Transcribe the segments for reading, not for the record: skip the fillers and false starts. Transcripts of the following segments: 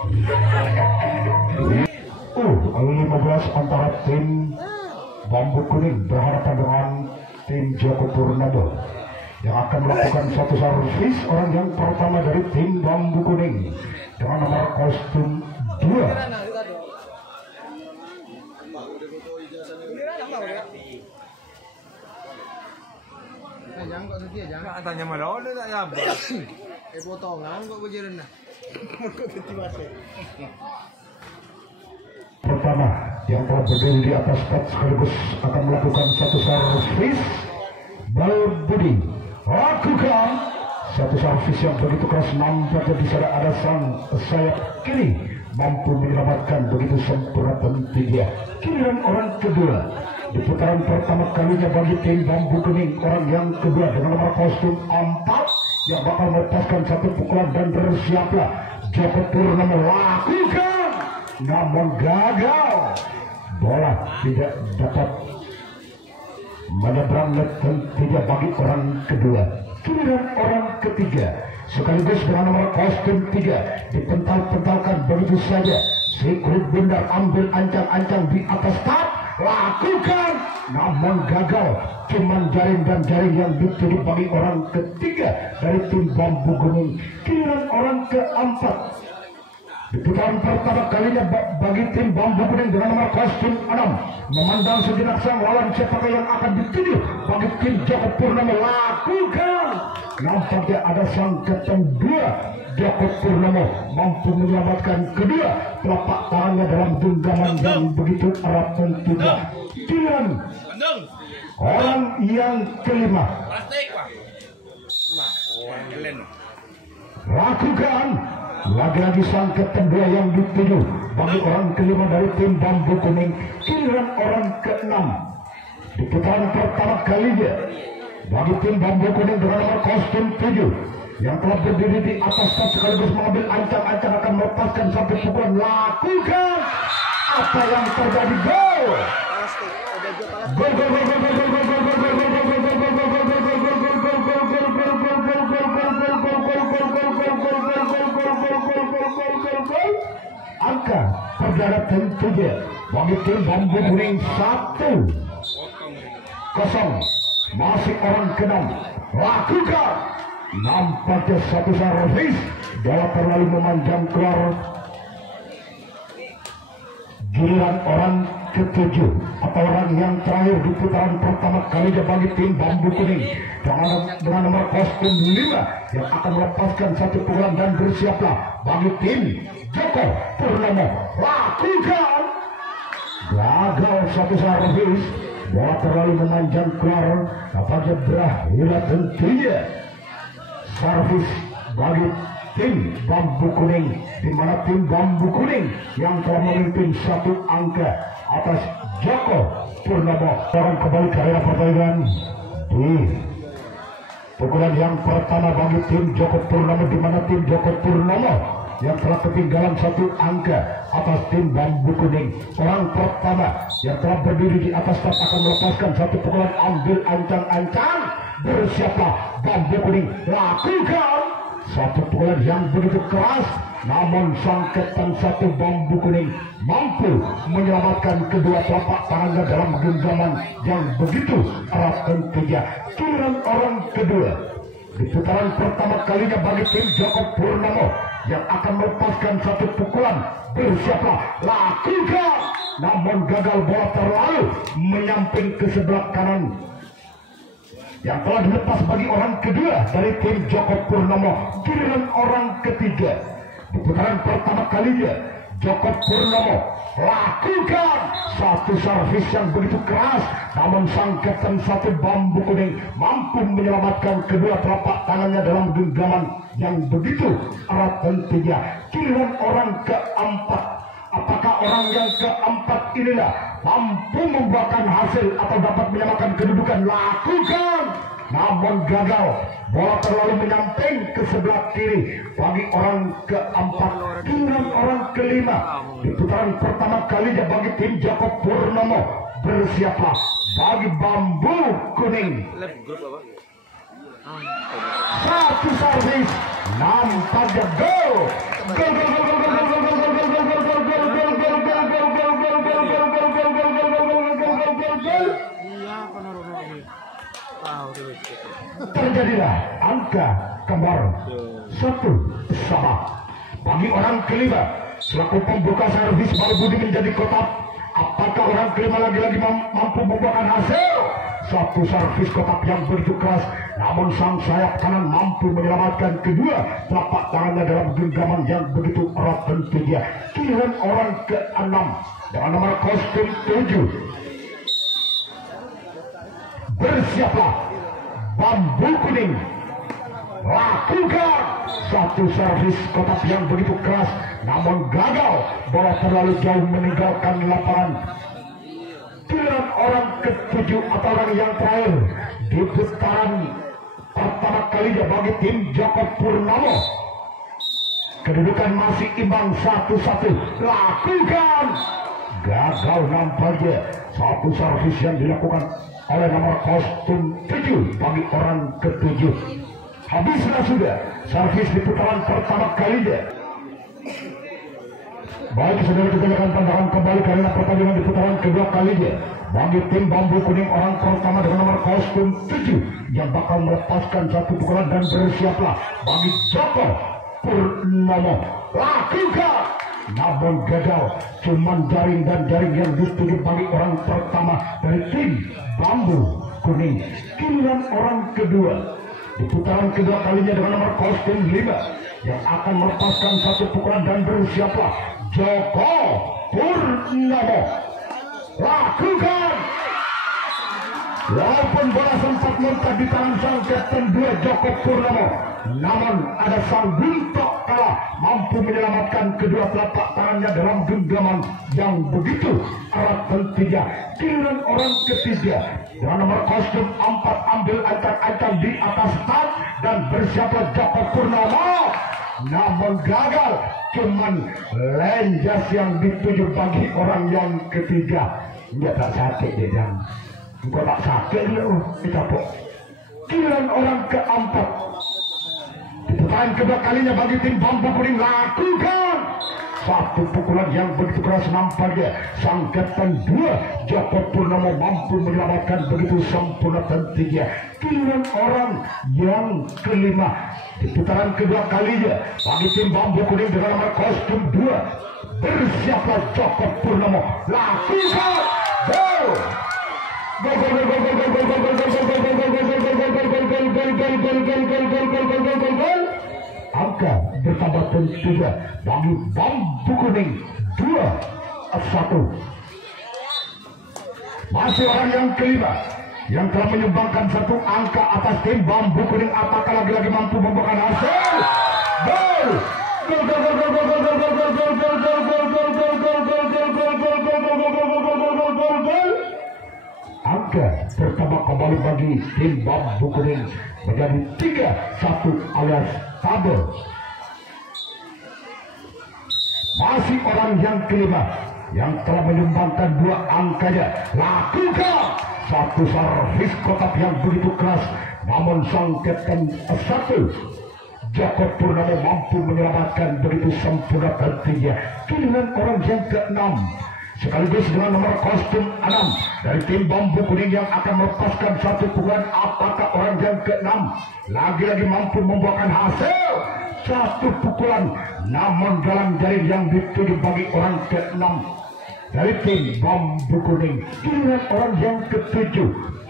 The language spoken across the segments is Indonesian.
U15 antara tim Bambu Kuning berhadapan dengan tim Joko Purnomo yang akan melakukan satu servis. Orang yang pertama dari tim Bambu Kuning dengan nomor kostum 2. Jangan kok setia, jangan tanya malah ada tak ya? potongan kok bejeran dah. Pertama yang telah berdiri di atas pad sekaligus akan melakukan satu servis. Balbudi lakukan satu servis yang begitu keras, nampaknya di sana ada sang sayap kiri mampu menyelamatkan begitu sempurna tentunya. Giliran orang kedua di putaran pertama kalinya bagi tim Bambu Kuning, orang yang kedua dengan nomor kostum 4 yang bakal melepaskan satu pukulan dan bersiaplah Joko Purnomo lakukan, namun gagal. Bola tidak dapat menyeberang tentunya bagi orang kedua. Giliran orang ketiga sekaligus dengan nomor kostum 3 dipental-pentalkan begitu saja. Si kulit bundar ambil ancang-ancang di atas tab, lakukan, namun gagal. Cuman jaring dan jaring yang dituju bagi orang ketiga dari tim Bambu Kuning. Giliran orang keempat di putaran pertama kalinya bagi tim Bambu Kuning dengan nomor kostum 6 memandang sejenak sang lawan siapakah yang akan dituju bagi tim Joko Purnomo lakukan. Nampaknya ada sang keteng 2 Joko Purnomo mampu menyelamatkan kedua telapak tangannya dalam genggaman yang begitu erat tentunya. Giliran orang yang kelima lakukan lagi-lagi sang keteng 2 yang dituju bagi orang kelima dari tim Bambu Kuning. Giliran orang ke-6 di putaran pertama kalinya bagi tim Bambu Kuning dengan nomor kostum 7 yang telah berdiri di atas tab sekaligus mengambil ancang-ancang akan melepaskan satu pukulan. Lakukan apa yang terjadi. Gol gol gol gol gol gol gol gol gol gol gol gol gol gol gol angka perdana tentunya bagi tim Bambu Kuning 1-0. Masih orang ke-6 lakukan, nampaknya satu servis bola terlalu memanjang keluar. Giliran orang ke-7 atau orang yang terakhir di putaran pertama kalinya bagi tim Bambu Kuning dengan nomor kostum 5 yang akan melepaskan satu pukulan dan bersiaplah bagi tim Joko Purnomo lakukan, gagal satu servis bola terlalu memanjang keluar. Nampaknya berakhir tentunya servis bagi tim Bambu Kuning, di mana tim Bambu Kuning yang telah memimpin satu angka atas Joko Purnomo. Sekarang kembali ke arena pertandingan di pukulan yang pertama bagi tim Joko Purnomo, di mana tim Joko Purnomo yang telah ketinggalan satu angka atas tim Bambu Kuning. Orang pertama yang telah berdiri di atas tab akan melepaskan satu pukulan, ambil ancang-ancang, bersiaplah Bambu Kuning lakukan satu pukulan yang begitu keras, namun sang keteng 1 Bambu Kuning mampu menyelamatkan kedua telapak tangannya dalam genggaman yang begitu erat tentunya. Giliran orang kedua di putaran pertama kalinya bagi tim Joko Purnomo yang akan melepaskan satu pukulan, bersiaplah lakukan, namun gagal. Bola terlalu menyamping ke sebelah kanan yang telah dilepas bagi orang kedua dari tim Joko Purnomo. Giliran orang ketiga di putaran pertama kalinya Joko Purnomo lakukan satu servis yang begitu keras, namun sang keteng 1 Bambu Kuning mampu menyelamatkan kedua telapak tangannya dalam genggaman yang begitu erat tentunya. Giliran orang keempat, apakah orang yang keempat inilah mampu membuahkan hasil atau dapat menyamakan kedudukan? Lakukan, namun gagal. Bola terlalu menyamping ke sebelah kiri bagi orang keempat. Giliran orang kelima di putaran pertama kalinya bagi tim Joko Purnomo, bersiaplah bagi Bambu Kuning satu servis, nampaknya gol gol gol gol gol gol gol gol Iya, terjadilah angka kembar 1-1 bagi orang kelima. Selaku pembuka servis baru Budi menjadi kotak. Apakah orang kelima lagi-lagi mampu membuahkan hasil? Satu servis kotak yang begitu keras, namun sang sayap kanan mampu menyelamatkan kedua telapak tangannya dalam genggaman yang begitu erat tentunya. Giliran orang ke-6 dengan nomor kostum 7. Bersiaplah bambu kuning, lakukan satu servis kotak yang begitu keras, namun gagal, bola terlalu jauh meninggalkan lapangan. Giliran orang ke-7 atau orang yang terakhir di putaran pertama kalinya bagi tim Joko Purnomo. Kedudukan masih imbang 1-1. Lakukan, gagal nampaknya. Satu servis yang dilakukan oleh nomor kostum 7 bagi orang ke-7. Habislah sudah servis di putaran pertama kalinya. Baik, saudara, kita akan pandangan kembali karena pertandingan di putaran kedua kalinya bagi tim bambu kuning orang pertama dengan nomor kostum 7 yang bakal melepaskan satu pukulan dan bersiaplah bagi Joko Purnomo. Lakukan, namun gagal, cuman jaring dan jaring yang dituju bagi orang pertama dari tim bambu kuning. Giliran orang kedua di putaran kedua kalinya dengan nomor kostum 5 yang akan melepaskan satu pukulan dan bersiaplah Joko Purnomo. Lakukan, walaupun bola sempat muntah di tangan sang kapten 2 Joko Purnomo, namun ada sang Buntok kalah mampu menyelamatkan kedua telapak tangannya dalam genggaman yang begitu erat tentunya. Giliran orang ketiga dengan nomor kostum 4 ambil ancang-ancang di atas start dan bersiaplah Joko Purnomo, namun gagal, cuman lenjas yang dituju bagi orang yang ketiga. Dia tak sakit dia dan engkau tak sakit loh kita pun. Giliran orang keempat di putaran kedua kalinya bagi tim bambu kuning. Lakukan satu pukulan yang begitu keras, nampaknya sang kapten 2 Joko Purnomo mampu menyelamatkan begitu sempurna tentunya. Giliran orang yang kelima di putaran kedua kalinya bagi tim bambu kuning dengan nomor kostum 2. Bersiaplah Joko Purnomo. Lakukan, gol, angka bertambah tentunya bagi bambu kuning 2-1. Masih orang yang kelima yang telah menyumbangkan satu angka atas tim bambu kuning. Apakah lagi-lagi mampu membuahkan hasil? Gol, angka bertambah kembali bagi tim bambu kuning menjadi 3-1 alias tabel. Masih orang yang kelima yang telah menyumbangkan 2 angkanya. Lakukan satu servis kotak yang begitu keras, namun sang kapten 1 Joko Purnomo mampu menyelamatkan begitu sempurna tentunya. Giliran orang yang ke-6 sekaligus dengan nomor kostum 6 dari tim bambu kuning yang akan melepaskan satu pukulan. Apakah orang yang ke-6 lagi-lagi mampu membuahkan hasil? Satu pukulan, namun dalam jaring yang dituju bagi orang ke-6 dari tim bambu kuning. Giliran orang yang ke-7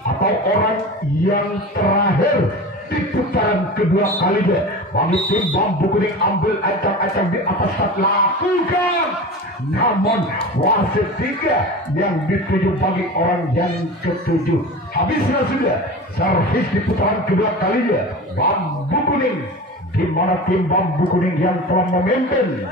atau orang yang terakhir di putaran kedua kalinya bagi tim bambu kuning ambil ancang-ancang di atas start. Lakukan, namun wasit 3 yang dituju bagi orang yang ke-7. Habislah sudah servis di putaran kedua kalinya bambu kuning, di mana tim bambu kuning yang telah memimpin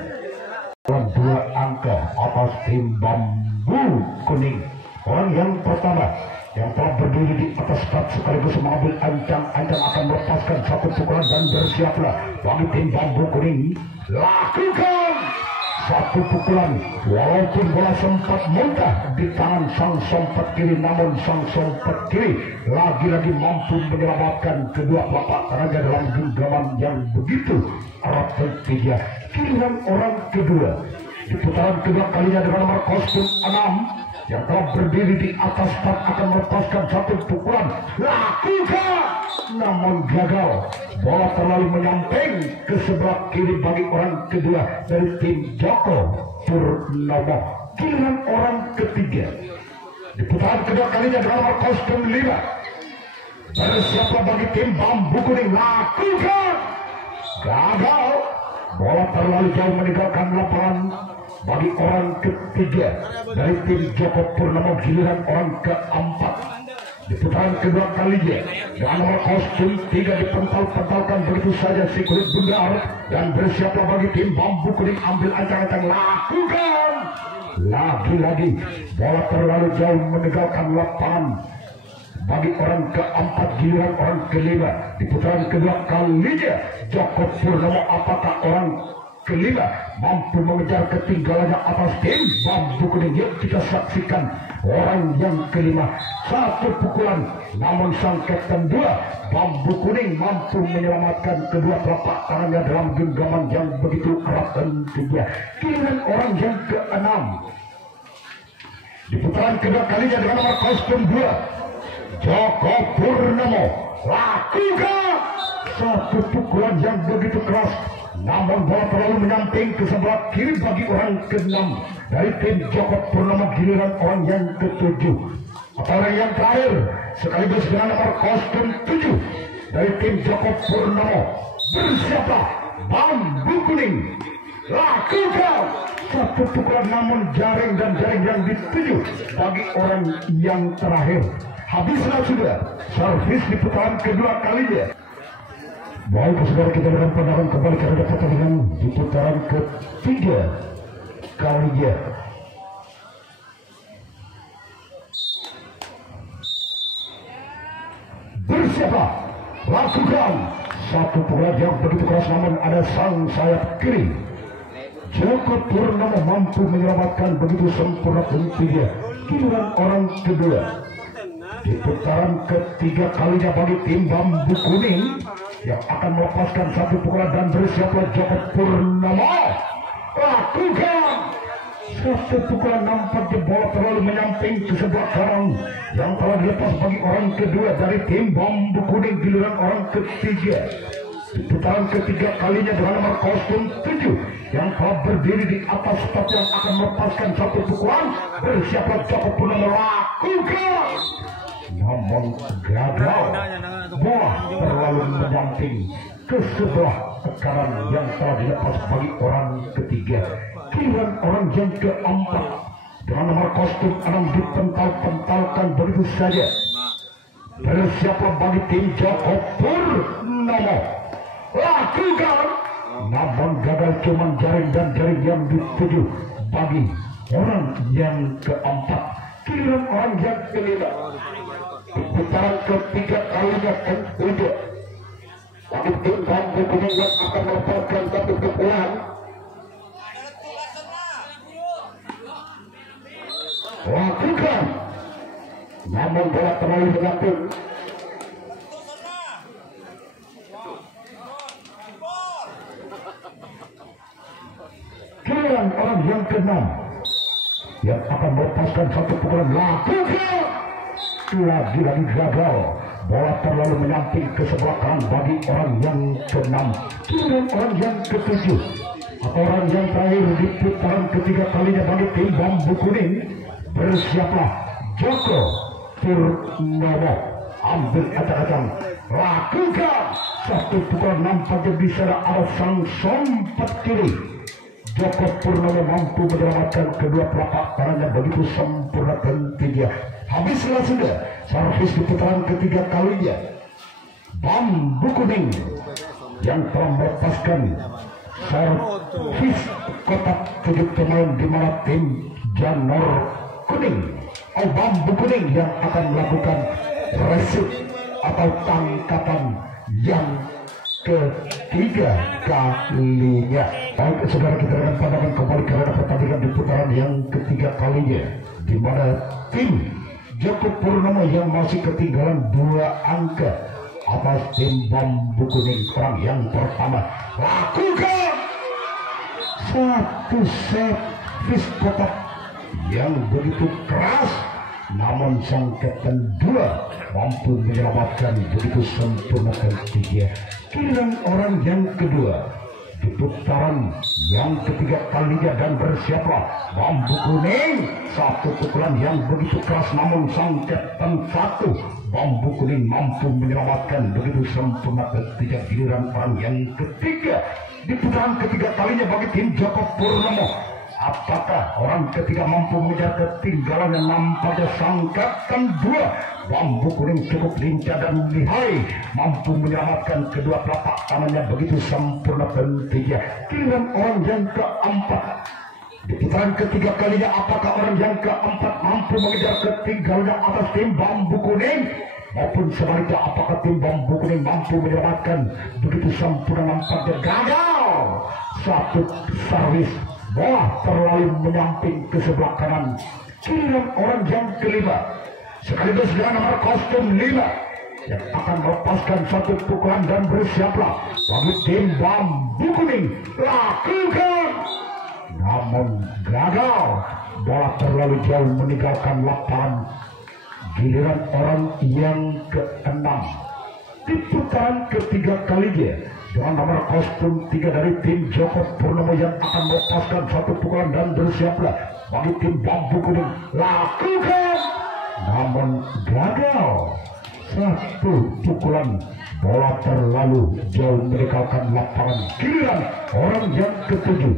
dalam 2 angka atas tim bambu kuning. Orang yang pertama yang telah berdiri di atas start sekaligus mengambil ancang-ancang akan melepaskan satu pukulan dan bersiaplah bagi tim bambu kuning. Lakukan satu pukulan, walaupun bola sempat muntah di tangan sang sompet kiri, namun sang sompet kiri lagi-lagi mampu menyelamatkan kedua telapak tangannya dalam genggaman yang begitu erat tentunya. Giliran orang kedua di putaran kedua kalinya dengan nomor kostum 6 yang telah berdiri di atas start akan melepaskan satu pukulan. Lakukan, namun gagal. Bola terlalu menyamping ke sebelah kiri bagi orang kedua dari tim Joko Purnomo. Giliran orang ketiga di putaran kedua kalinya dengan nomor kostum 5. Bersiaplah bagi tim Bambu Kuning. Lakukan, gagal. Bola terlalu jauh meninggalkan lapangan bagi orang ketiga dari tim Joko Purnomo. Giliran orang keempat di putaran kedua kalinya dengan nomor kostum 3 dipental-pentalkan begitu saja si kulit bundar. Dan bersiaplah bagi tim Bambu Kuning. Ambil ancang-ancang. Lakukan, lagi-lagi bola terlalu jauh meninggalkan lapangan bagi orang keempat. Giliran orang kelima di putaran kedua kalinya Joko Purnomo. Apakah orang kelima mampu mengejar ketinggalannya atas tim Bambu Kuning? Yuk kita saksikan orang yang kelima. Satu pukulan, namun sang kapten 2 Bambu Kuning mampu menyelamatkan kedua telapak tangannya dalam genggaman yang begitu erat dan tinggi. Giliran orang yang keenam di putaran kedua kalinya dengan nomor kostum 2 Joko Purnomo. Lakukan satu pukulan yang begitu keras, namun bola terlalu menyamping ke sebelah kiri bagi orang ke-6 dari tim Joko Purnomo. Giliran orang yang ke-7 atau orang yang terakhir sekaligus dengan nomor kostum 7 dari tim Joko Purnomo. Bersiaplah Bambu Kuning. Lakukan satu pukulan, namun jaring dan jaring yang dituju bagi orang yang terakhir. Habislah sudah servis di putaran kedua kalinya. Baik, saudara, kita akan pandangan kembali kepada pertandingan di putaran ketiga kalinya. Bersiaplah, lakukan satu pukulan yang begitu keras, namun ada sang sayap kiri Joko Purnomo mampu menyelamatkan begitu sempurna tentunya. Giliran orang kedua di putaran ketiga kalinya bagi tim Bambu Kuning yang akan melepaskan satu pukulan. Dan bersiaplah Joko Purnomo. Lakukan satu pukulan, nampaknya bola terlalu menyamping ke sebelah kanan yang telah dilepas bagi orang kedua dari tim Bambu Kuning. Giliran orang ketiga di putaran ketiga kalinya dengan nomor kostum 7 yang telah berdiri di atas stop yang akan melepaskan satu pukulan. Bersiaplah Joko Purnomo. Lakukan, namun gagal. Bola terlalu menyamping ke sebelah kanan yang telah dilepas bagi orang ketiga. Giliran orang yang keempat dengan nomor kostum 6 dipental-pentalkan begitu saja. Bersiaplah bagi tim Joko Purnomo. Lakukan, namun gagal, cuman jaring dan jaring yang dituju bagi orang yang keempat. Giliran orang yang kelima di putaran ketiga kalinya tentunya bagi tim Bambu Kuning yang akan melepaskan satu pukulan. Lakukan, namun bola terlalu menyamping. Giliran orang yang ke-6 yang akan melepaskan satu pukulan. Lakukan, lagi-lagi gagal. Bola terlalu menyamping ke sebelah kanan bagi orang yang ke-6. Giliran orang yang ke-7 atau orang yang terakhir di putaran ketiga kalinya bagi tim Bambu Kuning. Bersiaplah Joko Purnomo. Ambil acak-acak. Lakukan satu pukulan, nampaknya bisa ada sang sompat kiri. Joko Purnomo mampu menyelamatkan kedua telapak tangannya begitu sempurna tentunya. Habislah sudah servis di putaran ketiga kalinya. Bambu Kuning yang telah melepaskan servis kotak 7 pemain, di mana tim Janur Kuning atau Bambu Kuning yang akan melakukan resip atau tangkapan yang ketiga kalinya. Baik, saudara, kita akan pandangan kembali kepada pertandingan di putaran yang ketiga kalinya, di mana tim Joko Purnomo yang masih ketinggalan 2 angka atas tim Bambu Kuning. Orang yang pertama, lakukan satu servis kotak yang begitu keras, namun sang Kapten 2 mampu menyelamatkan begitu sempurna ketiga. Giliran orang yang kedua di putaran yang ketiga kalinya dan bersiaplah bambu kuning. Satu pukulan yang begitu keras, namun sang Kapten 1 bambu kuning mampu menyelamatkan begitu sempurna ketiga. Giliran orang yang ketiga di putaran ketiga kalinya bagi tim Joko Purnomo. Apakah orang ketiga mampu mengejar ketinggalan yang nampaknya sang Kapten 2 bambu kuning cukup lincah dan lihai mampu menyelamatkan kedua telapak tangannya begitu sempurna ketiga. Giliran orang yang keempat di putaran ketiga kalinya, apakah orang yang keempat mampu mengejar ketinggalan atas tim bambu kuning, maupun sebaliknya apakah tim bambu kuning mampu menyelamatkan begitu sempurna? Nampaknya gagal. Satu servis bola terlalu menyamping ke sebelah kanan. Giliran orang yang kelima sekaligus dengan nomor kostum 5 yang akan melepaskan satu pukulan dan bersiaplah bagi tim bambu kuning. Lakukan, namun gagal. Bola terlalu jauh meninggalkan lapangan. Giliran orang yang keenam di putaran ketiga kalinya dengan nomor kostum 3 dari tim Joko Purnomo yang akan melepaskan satu pukulan dan bersiaplah bagi tim bambu kuning. Lakukan, namun gagal. Satu pukulan, bola terlalu jauh meninggalkan lapangan. Giliran orang yang ketujuh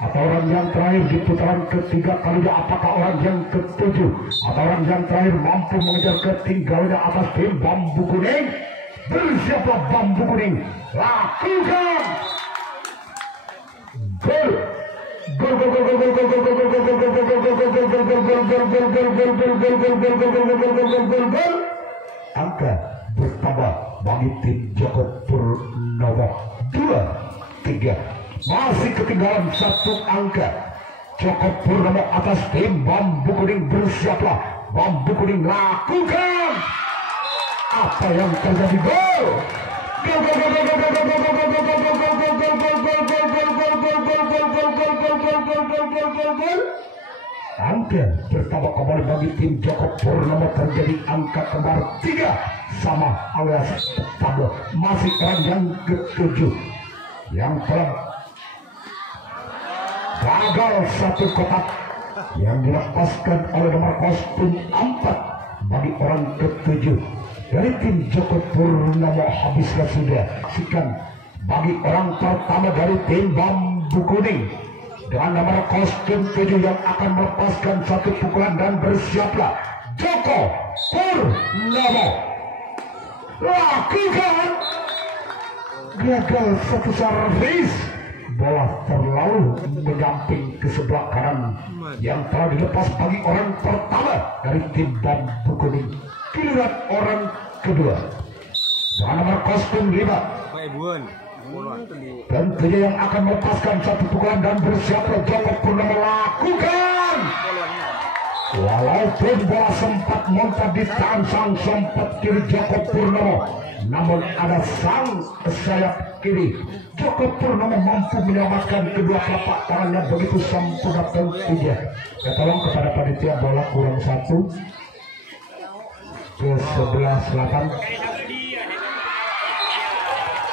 atau orang yang terakhir di putaran ketiga kalinya, apakah orang yang ketujuh atau orang yang terakhir mampu mengejar ketinggalannya atas tim bambu kuning? Bersiaplah bambu kuning. Lakukan. Gol. Angka bertambah bagi tim Joko Purnomo 2-3. Masih ketinggalan satu angka. Joko Purnomo atas tim bambu kuning. Bersiaplah bambu kuning. Lakukan. Apa yang terjadi? Gol. Angka bertambah kembali bagi tim Joko Purnomo. Terjadi angka kembar 3 sama alias tabel. Masih orang yang ketujuh yang telah gagal satu kotak yang dilepaskan oleh nomor kostum 4 bagi orang ketujuh dari tim Joko Purnomo. Habislah sudah sikan bagi orang pertama dari tim bambu kuning dengan nomor kostum 7 yang akan melepaskan satu pukulan dan bersiaplah Joko Purnomo. Lakukan. Gagal satu servis. Bola terlalu menyamping ke sebelah kanan yang telah dilepas bagi orang pertama dari tim bambu kuning. Giliran orang kedua dengan nomor kostum 5 tentunya yang akan melepaskan satu pukulan dan bersiaplah Joko Purnomo. Lakukan. Walaupun bola sempat muncul di tangan sang sempat kiri Joko Purnomo, namun ada sang sayap kiri Joko Purnomo mampu menyelamatkan kedua telapak tangannya begitu sempurna tentunya. Ya, tolong kepada panitia bola kurang 1 ke sebelah selatan.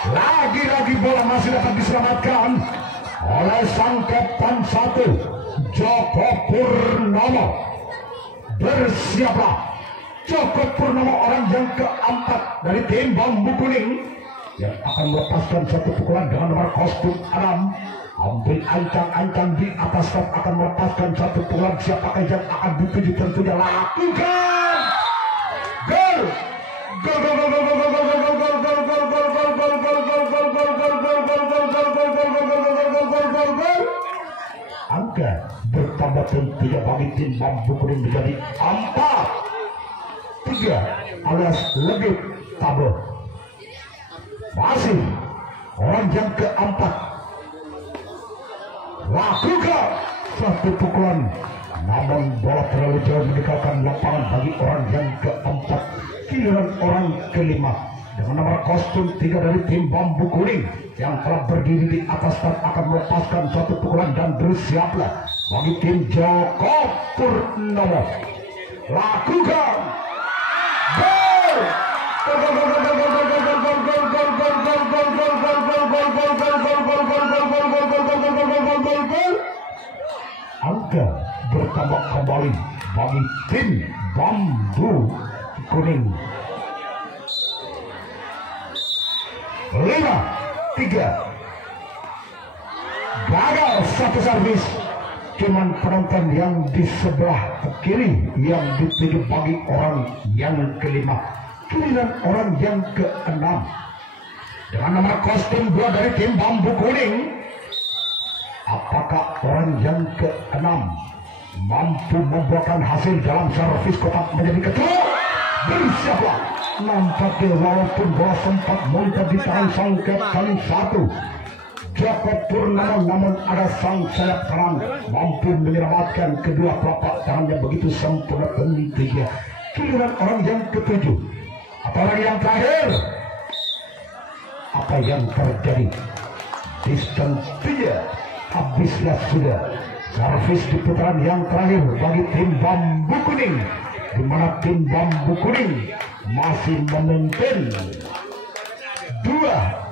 Lagi-lagi bola masih dapat diselamatkan oleh sang Kapten 1 Joko Purnomo. Bersiaplah Joko Purnomo, orang yang keempat dari tim bambu kuning yang akan melepaskan satu pukulan dengan nomor kostum 6. Ambil ancang-ancang di atas stop, akan melepaskan satu pukulan. Siapakah yang akan dituju? Tentunya lakukan. Gol. Gol gol gol gol gol gol gol gol gol gol gol gol gol gol gol. Angka bertambah tentunya bagi tim bambu kuning menjadi 4-3 alias lebih tabel. Masih orang yang keempat. Lakukan satu pukulan, namun bola terlalu jauh meninggalkan lapangan bagi orang yang keempat. Giliran orang kelima dengan nomor kostum 3 dari tim bambu kuning yang telah berdiri di atas start akan melepaskan satu pukulan dan bersiaplah bagi tim Joko Purnomo. Lakukan gol. Angka bertambah kembali bagi tim Bambu Kuning. 5-3. Gagal satu servis. Cuman penonton yang di sebelah kiri yang dituju bagi orang yang kelima. Giliran orang yang keenam dengan nomor kostum 2 dari tim Bambu Kuning. Apakah orang yang keenam mampu membuahkan hasil dalam servis kotak menjadi ketua? Bersiaplah. Nampaknya walaupun bola sempat muncul di tangan sang kapten 1 Joko Purnomo, namun ada sang sayap kanan mampu menyelamatkan kedua telapak tangannya begitu sempurna tentunya. Giliran orang yang ketujuh atau orang yang terakhir, apa yang terjadi? Tentunya habislah sudah servis di putaran yang terakhir bagi tim Bambu Kuning, di mana tim Bambu Kuning masih memimpin 2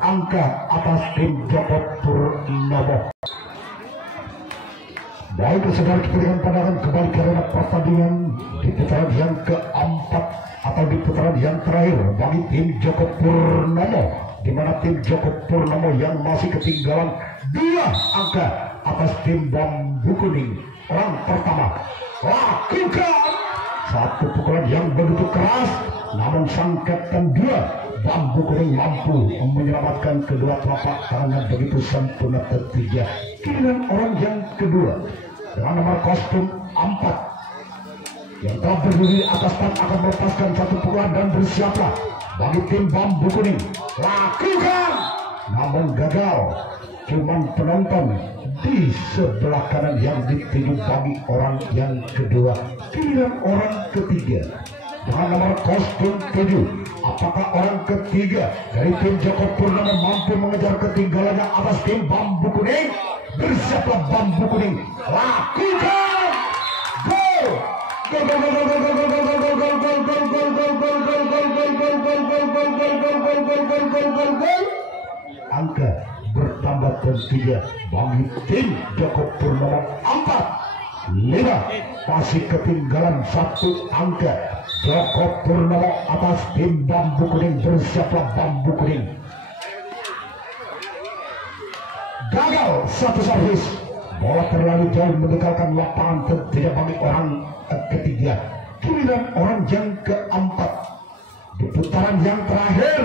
angka atas tim Joko Purnomo. Baik, saudara, kita dengan pandangan kembali karena pertandingan di putaran yang keempat atau di putaran yang terakhir bagi tim Joko Purnomo, di mana tim Joko Purnomo yang masih ketinggalan 2 angka atas tim Bambu Kuning. Orang pertama lakukan satu pukulan yang begitu keras, namun sang kapten 2 Bambu Kuning mampu menyelamatkan kedua telapak tangannya begitu sempurna tentunya. Giliran orang yang kedua dengan nomor kostum 4 yang telah berdiri atas pan akan melepaskan satu pukulan dan bersiaplah bagi tim Bambu Kuning. Lakukan, namun gagal. Cuman penonton di sebelah kanan yang dituju bagi orang yang kedua. Giliran orang ketiga dengan nomor kostum 7. Apakah orang ketiga dari tim Joko Purnomo mampu mengejar ketinggalannya atas tim Bambu Kuning? Bersiaplah Bambu Kuning. Lakukan gol. Angka bertambah tentunya bagi tim Joko Purnomo 4-5, masih ketinggalan 1 angka. Joko Purnomo atas tim Bambu Kuning. Bersiaplah Bambu Kuning. Gagal satu servis, bola terlalu jauh meninggalkan lapangan tentunya bagi orang ketiga. Giliran orang yang keempat di putaran yang terakhir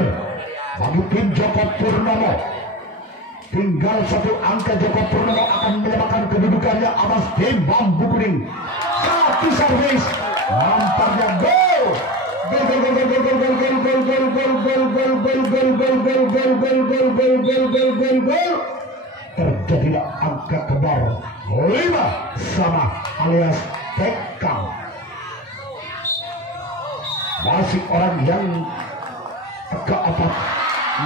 bagi tim Joko Purnomo. Tinggal 1 angka. Joko Purnomo akan menyamakan kedudukannya atas tim Bambu Kuning. Satu servis, nampaknya gol. Terjadilah angka kembar 5-5 alias tekang. Masih orang yang keempat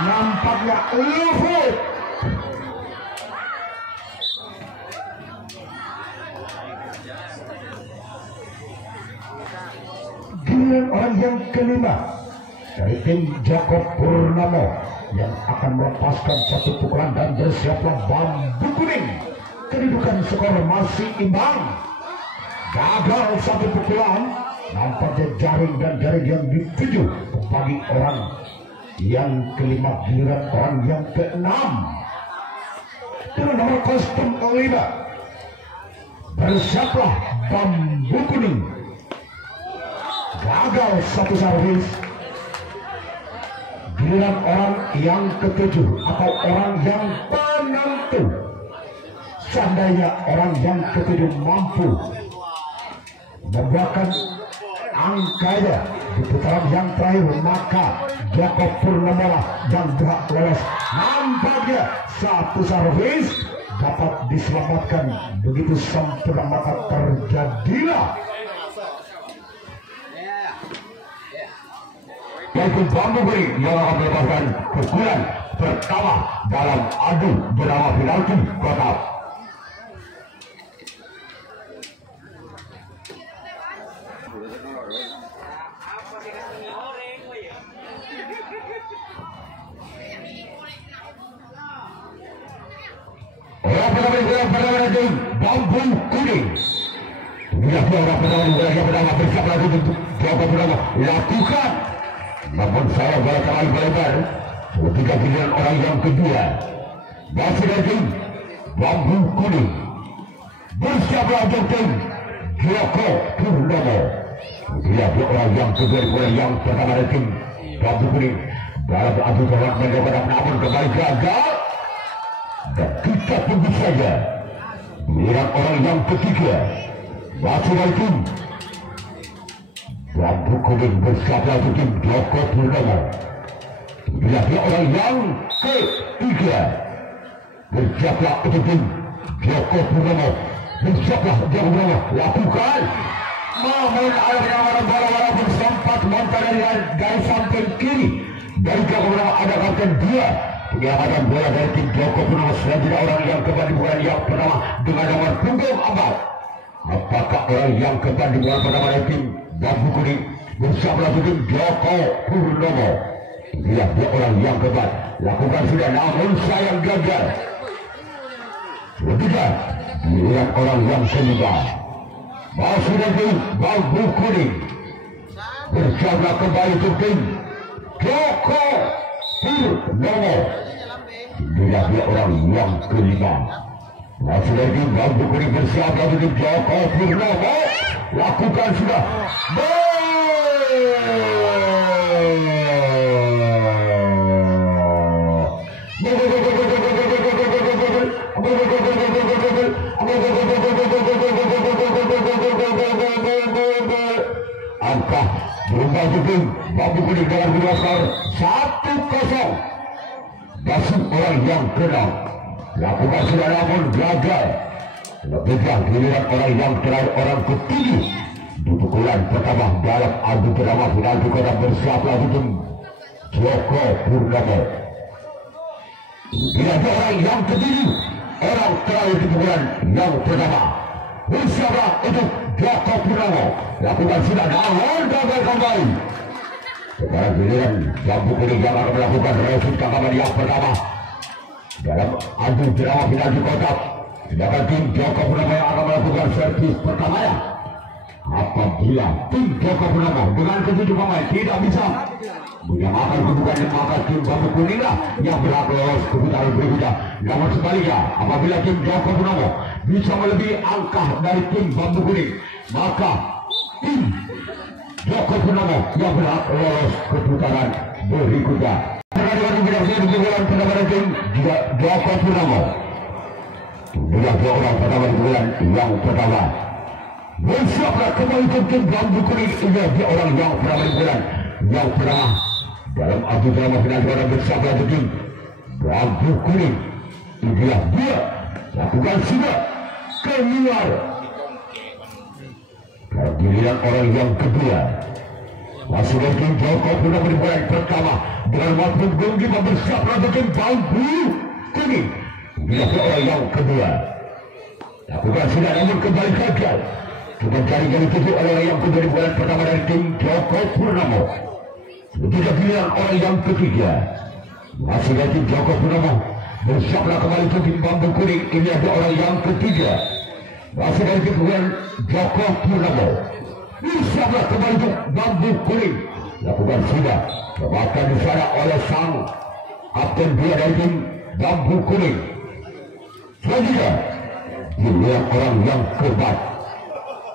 nampaknya luput. Giliran orang yang kelima dari tim Joko Purnomo yang akan melepaskan satu pukulan dan bersiaplah Bambu Kuning. Kedudukan skor masih imbang. Gagal satu pukulan, nampaknya jaring dan jaring yang dituju bagi orang yang kelima. Giliran orang yang keenam dengan nomor kostum 5. Bersiaplah Bambu Kuning. Gagal satu servis. Giliran orang yang ketujuh atau orang yang penentu. Seandainya orang yang ketujuh mampu membuahkan angkanya di putaran yang terakhir, maka Joko Purnomo yang berhak lolos. Nampaknya satu servis dapat diselamatkan begitu sempurna, maka terjadilah yaitu Bambu Kuning yang akan melepaskan pukulan pertama dalam adu bernama penalti kotak. pertama tim Bambu Kuning. Lihat orang pertama bersiap lagi untuk Joko Purnomo lakukan. Namun saya bola terlalu lebar. Ketika giliran orang yang kedua masih dari tim Bambu Kuning. Bersiaplah untuk tim Joko Purnomo. Lihat orang yang kedua yang pertama dari tim Bambu Kuning. Dalam adu tolak mendekat namun kembali gagal. Dan kita tunggu saja giliran orang yang ketiga masih dari tim Bambu Kuning. Bersiaplah untuk tim Joko Purnomo. Lihat orang yang ketiga bersiaplah untuk tim Joko Purnomo. Bersiaplah Joko Purnomo lakukan. Namun ada penawaran bola walaupun sempat montar dari samping kiri dari Joko Purnomo. Ada kapten dia penyelamatan bola dari tim Joko Purnomo. Selanjutnya orang yang kembali bulan yang pertama dengan nomor punggung 4. Apakah orang yang kembali bulan pertama dari tim Bambu Kuning bersama tim Joko Purnomo? Lihat dia orang yang kembali lakukan sudah namun sayang gagal. Ketiga giliran orang yang kelima masih dari tim Bambu Kuning bersama kembali tim Joko Purnomo. Lihat dia orang yang kelima masih dari tim Bambu Kuning bersama tim Joko Purnomo lakukan sudah. Angka berubah tim Bambu Kuning dengan kedua skor 1-0. Basuh orang yang kena lakukan sudah namun gagal. Lebihlah giliran orang yang terakhir orang ketiga di pukulan pertama dalam adu drama final di kota bersiaplah tim Joko Purnomo. Lihat orang yang ketiga orang terakhir di pukulan yang pertama bersiaplah untuk Joko Purnomo lakukan sudah namun gagal kembali. Sekarang giliran Bambu Kuning yang akan melakukan resip tangkapan yang pertama dalam adu drama final di kota. Sedangkan tim Joko Purnomo yang akan melakukan servis pertamanya. Apabila tim Joko Purnomo dengan ketujuh pemain tidak bisa menyamakan kedudukan, maka tim Bambu Kuning lah yang berhak lolos ke putaran berikutnya. Namun sebaliknya apabila tim Joko Purnomo bisa melebihi angka dari tim Bambu Kuning, maka tim Joko Purnomo yang berhak lolos ke putaran berikutnya. Pertandingan berakhir di bulan pertama tim Joko Purnomo. Lihat dua orang pertama di bulan yang pertama bersiaplah kembali tim Bambu Kuning. Lihat dia orang yang pertama di bulan yang pertama dalam adu drama final di bersiaplah tim Bambu Kuning. Lihat dia lakukan sudah keluar. Giliran orang yang kedua masih dari tim Joko Purnomo di bulan pertama dengan mampu gonggi bersiaplah tim Bambu Kuning. Lihat orang yang kedua lakukan sudah namun kembali gagal. Cuma jari-jari tutup oleh orang yang kedua di bulan pertama dari tim Joko Purnomo. Ketika giliran orang yang ketiga masih dari tim Joko Purnomo bersiaplah kembali tim Bambu Kuning. Ini ada orang yang ketiga masih dari tim Joko Purnomo bersiaplah kembali tim Bambu Kuning. Lakukan sudah kebaikan di sana oleh sang kapten dia dari tim Bambu Kuning. Selanjutnya giliran orang yang keempat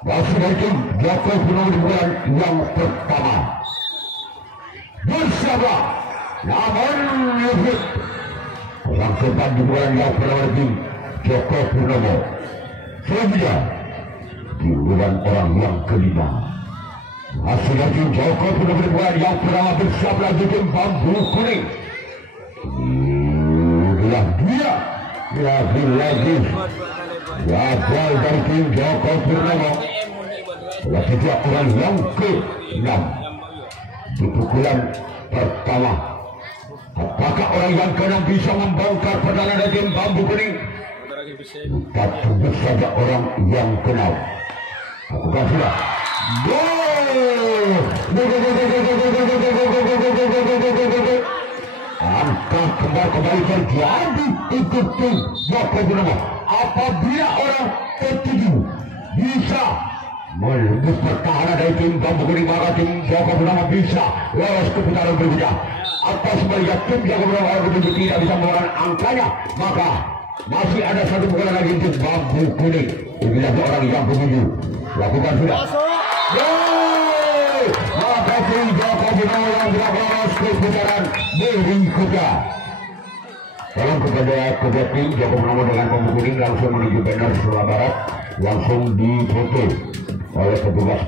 masih dari tim Joko Purnomo di bulan yang pertama bersiaplah namun lebih orang keempat di bulan yang pertama di tim Joko Purnomo. Selanjutnya giliran orang yang kelima masih dari tim Joko Purnomo di bulan yang pertama bersiaplah di tim Bambu Kuning. Inilah dia lagi gagal dari tim Joko Purnomo. Selanjutnya orang yang ke-6 di pukulan pertama. Apakah orang yang ke-6 bisa membongkar pertahanan tim Bambu Kuning? Kita tunggu saja orang yang ke-6. Lakukan sudah. Gol! Angka kembali terjadi untuk tim Joko Purnomo. apabila orang ketujuh bisa melembus pertahanan dari tim Bambu Kuning, maka tim Jaga Bernama bisa lolos ke putaran berikutnya. Atas melihat tim Jaga Bernama orang ketujuh tidak bisa mengeluarkan angkanya, maka masih ada satu pukulan lagi untuk Bambu Kuning. Inilah orang yang ketujuh lakukan sudah. Maka tim Jaga Bernama yang lolos ke putaran berikutnya. Salam kepada kedua tim Jaga Bernama dengan Bambu Kuning langsung menuju banner sebelah barat, langsung difoto oleh petugas.